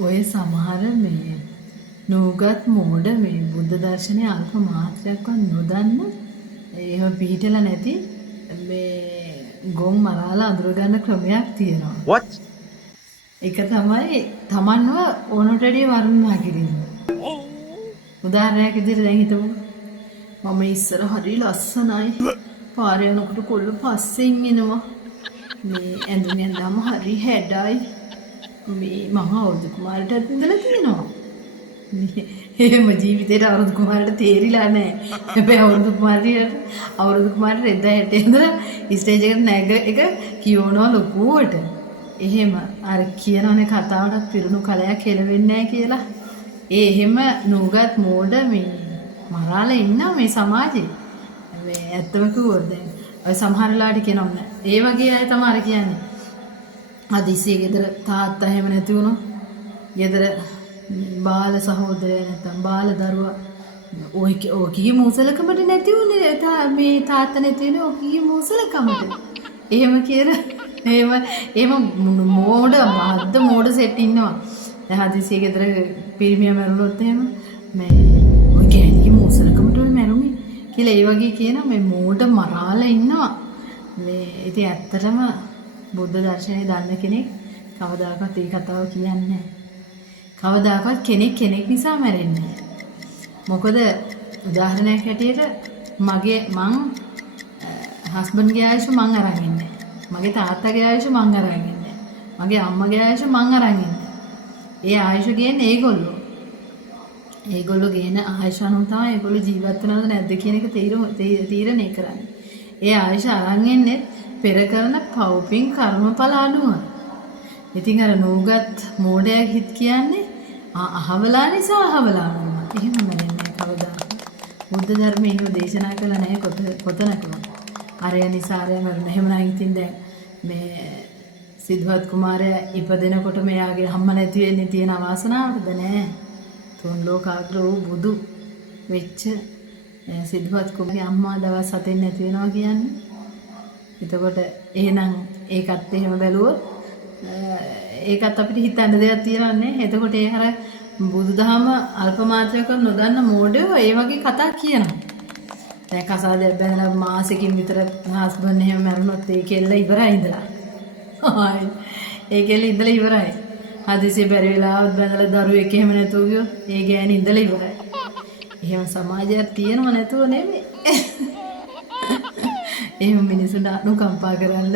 ඔය සමහර මේ නූගත් මෝඩ මේ බුද්ධ දර්ශනය අල්ප මාත්‍රයක්වත් නොදන්න එහෙම පිළිහිටලා නැති මේ ගොන් මරාලා අඳුරගන්න ක්‍රමයක් තියෙනවා. What? ඒක තමයි තමන්ව ඕනට වැඩිය වර්ණනා කිරීම. උදාහරණයක් විදිහට දැන් හිතමු මම ඉස්සර හරි ලස්සනයි. පාරේ යනකොට කොල්ල පස්සෙන් එනවා. මේ ඇඳුම් ඇඳාම හරි හැඩයි. මේ මහා අවුරුදු කුමාරටත් ඉඳලා තියෙනවා. එහෙම ජීවිතේට අවුරුදු කුමාරට තේරිලා නැහැ. හැබැයි අවුරුදු කුමාරට එදා හැට ඉඳලා ස්ටේජ් එකට නැග එක කියවනවා ලොකුවට. එහෙම අර කියනවනේ කතාවටත් පිරුණු කලයක් හෙලවෙන්නේ නැහැ කියලා. ඒ එහෙම නූගත් මෝඩ මේ මරාලා ඉන්නා මේ සමාජේ. මේ ඇත්තම කිව්වොත් දැන් ඔය සමහර වෙලාවට කියනවා ඒ වගේ අය තමයි කියන්නේ. අදිසිය ගෙදර තාත්තා එහෙම නැති වුණොත් ගෙදර බාල සහෝදරයා නැත්නම් බාල දරුවා ඔය කී මොසලකමට නැති උනේ මේ තාත්තා නැති වෙන්නේ ඔය කී මොසලකමට එහෙම කියලා එහෙම මෝඩ මහද්ද මෝඩ සෙට් ඉන්නවා දැන් අදිසිය ගෙදර පිරිමියා මැරුණොත් එහෙම මේ ඔය කෑණිගේ මොසලකමට ඔය මැරුණේ කියලා ඒ වගේ කියන මේ මෝඩ මරාලා ඉන්නවා මේ ඉතින් ඇත්තටම බුද්ධ දර්ශනය දන්න කෙනෙක් කවදාකවත් ඒ කතාව කියන්නේ නැහැ. කවදාකවත් කෙනෙක් නිසා මැරෙන්නේ නැහැ. මොකද උදාහරණයක් හැටියට මං හස්බන්ඩ්ගේ ආයුෂ මං අරන් ඉන්නේ. මගේ තාත්තාගේ ආයුෂ මං අරන් ඉන්නේ. මගේ අම්මගේ ආයුෂ මං අරන් ඉන්නේ. ඒ ආයුෂ ගේන්නේ ඒගොල්ලෝ. ඒගොල්ලෝ ගේන ආයුෂ අනුව තමයි ඒගොල්ලෝ ජීවත් වෙනවද නැද්ද කියන එක තීරණය කරන්නේ. ඒ ආයුෂ අරන් එන්නේ පෙර කරන පව්පින් කර්මඵල අනුව. ඉතින් අර නූගත් මෝඩයා හිත කියන්නේ අහවලා නිසා අහවලා වුණා. එහෙම නෑ කවදා. බුද්ධ ධර්මයේ ඉන්න දේශනා කළා නැහැ කොතනකවත්. අරය නිසා අරය මරුණ. එහෙමනම් ඉතින් දැන් මේ සිද්ධාර්ථ කුමාරයා ඉපදෙනකොට මෙයාගේ අම්ම නැති වෙන්නේ තියෙන අවාසනාවටද නෑ. තුන් ලෝකාග්‍ර වූ බුදු වෙච්ච සිද්ධාර්ථ කුමාරගේ අම්මා දවස් 7න් නැති වෙනවා කියන්නේ. එතකොට එහෙනම් ඒකත් එහෙම බැලුවොත් ඒකත් අපිට හිතන්න දෙයක් තියෙනවනේ. එතකොට ඒ අර බුදුදහම අල්ප මාත්‍රයක නොදන්න මෝඩයෝ ඒ වගේ කතා කියනවා. දැන් කසාදයක් බැඳලා මාසෙකින් විතර හස්බන්ඩ් එහෙම මැරුණොත් ඒ කෙල්ල ඉවරයි ඉඳලා. හායි. ඒ කෙල්ල ඉඳලා ඉවරයි. හදිසියෙ බැරි වෙලාවත් බැඳලා දරුවෙක් එහෙම නැතුව ගියොත් ඒ ගෑණි ඉඳලා ඉවරයි. එහෙම සමාජයක් තියෙනව නැතුව නෙමෙයි. එහෙම මිනිසුන්ට අනුකම්පා කරන්න